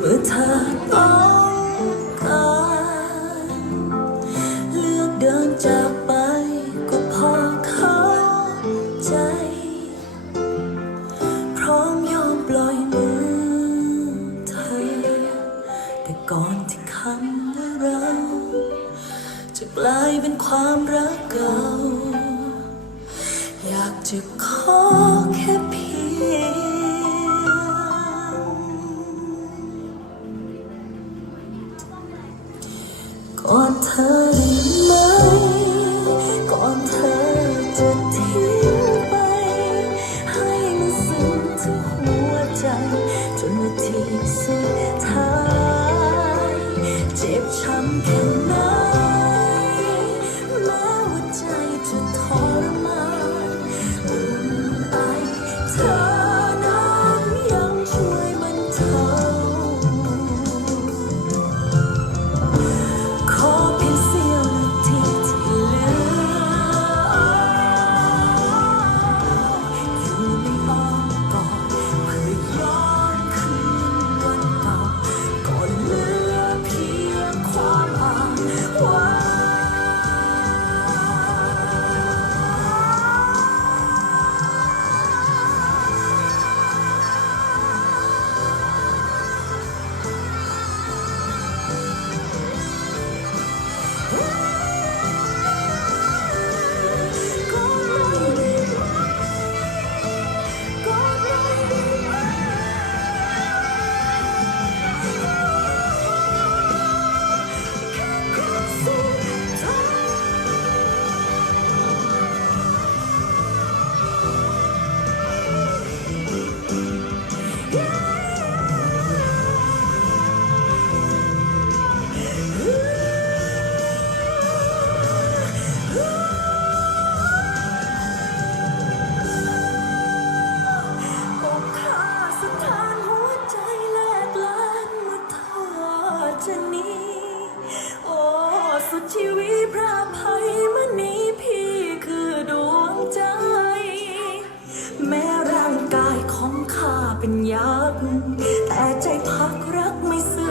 เมื่อเธอต้องการเลือกเดินจากไปก็พอเข้าใจ พร้อมยอมปล่อยมือเธอ แต่ก่อนที่คำว่าเรา จะกลายเป็นความรักเก่า อยากจะขอ เธอได้ไหม ก่อนเธอจะทิ้งไป ให้มันซึ้งถึงหัวใจ จนนาทีสุดท้าย เจ็บช้ำแค่ไหน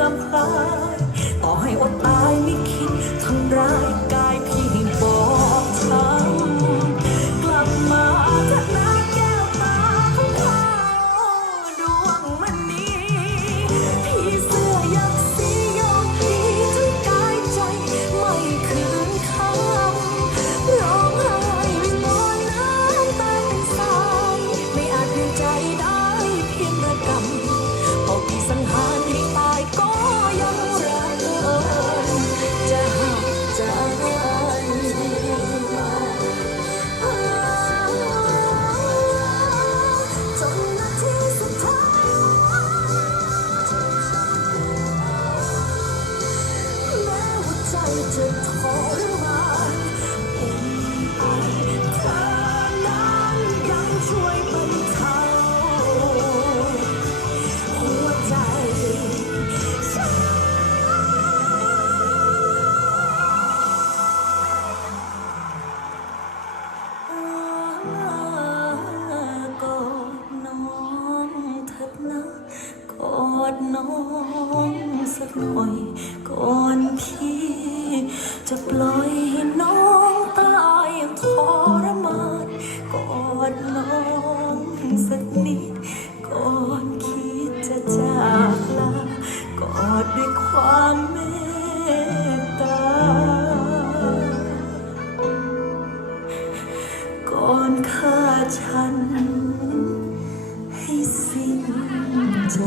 อมคลายต่อให้อด ว่าใน้องสักหน่อย ก่อนพี่จะปล่อยให้น้องตายอย่างทรมานกอดน้องสักนิด ก่อนคิดจะจากลากอดด้วยความเมตตา ก่อนฆ่าฉัน ให้สิ้นใจ